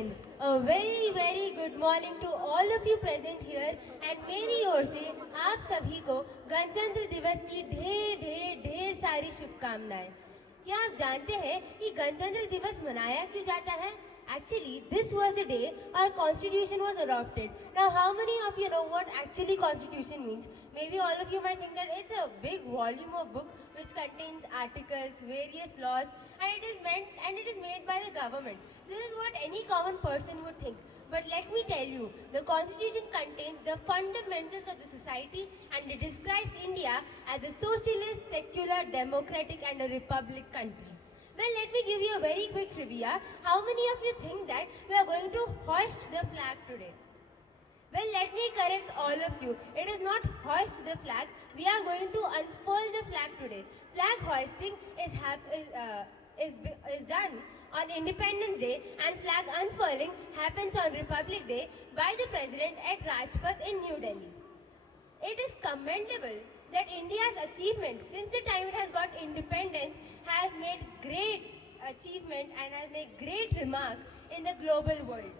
again. A very good morning to all of you present here and मेरी ओर से आप सभी को गणतंत्र दिवस की ढेर सारी शुभकामनाएं। क्या आप जानते हैं कि गणतंत्र दिवस मनाया क्यों जाता है? Actually, this was the day our constitution was adopted. Now, how many of you know what actually constitution means? Maybe all of you might think that it's a big volume of book which contains articles, various laws, and it is made by the government. This is what any common person would think. But let me tell you, the constitution contains the fundamentals of the society and it describes India as a socialist, secular, democratic and a republic country. Well, let me give you a very quick trivia. How many of you think that we are going to hoist the flag today? Well, let me correct all of you. It is not hoist the flag. We are going to unfold the flag today. Flag hoisting is done on Independence Day and flag unfurling happens on Republic Day by the President at Rajpath in New Delhi. It is commendable that India's achievement since the time it has got independence has made great achievement and has made great remark in the global world.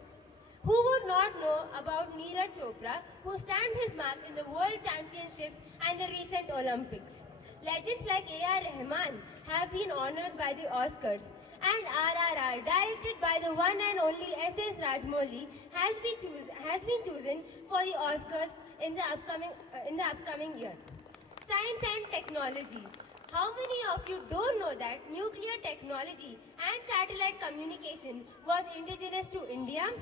Who would not know about Neeraj Chopra, who stamped his mark in the World Championships and the recent Olympics? Legends like A.R. Rahman have been honored by the Oscars, and RRR, directed by the one and only S.S. Rajamouli, has been chosen for the Oscars in the upcoming year. Science and technology. How many of you don't know that nuclear technology and satellite communication was indigenous to India?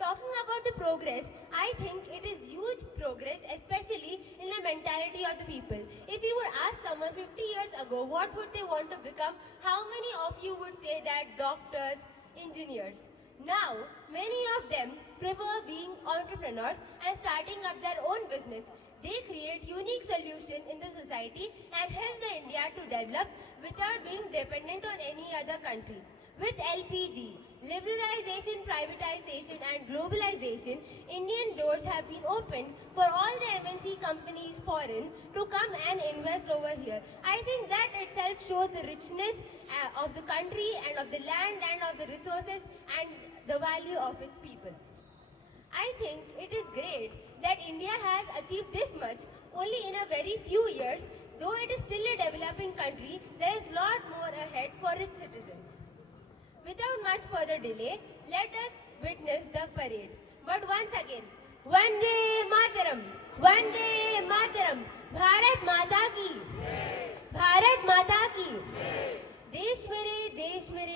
Talking about the progress, I think it is huge progress, especially in the mentality of the people. If you would ask someone 50 years ago what would they want to become, how many of you would say that doctors, engineers? Now, many of them prefer being entrepreneurs and starting up their own business. They create unique solutions in the society and help the India to develop without being dependent on any other country. With LPG, liberalization, privatization and globalization, Indian doors have been opened for all the MNC companies foreign to come and invest over here. I think that itself shows the richness of the country and of the land and of the resources and the value of its people. I think it is great that India has achieved this much only in a very few years. Though it is still a developing country, there is a lot more ahead for its citizens. Without much further delay, let us witness the parade. But once again, Vande Mataram, Vande Mataram, Bharat Mata ki, Bharat Mata ki, Desh mere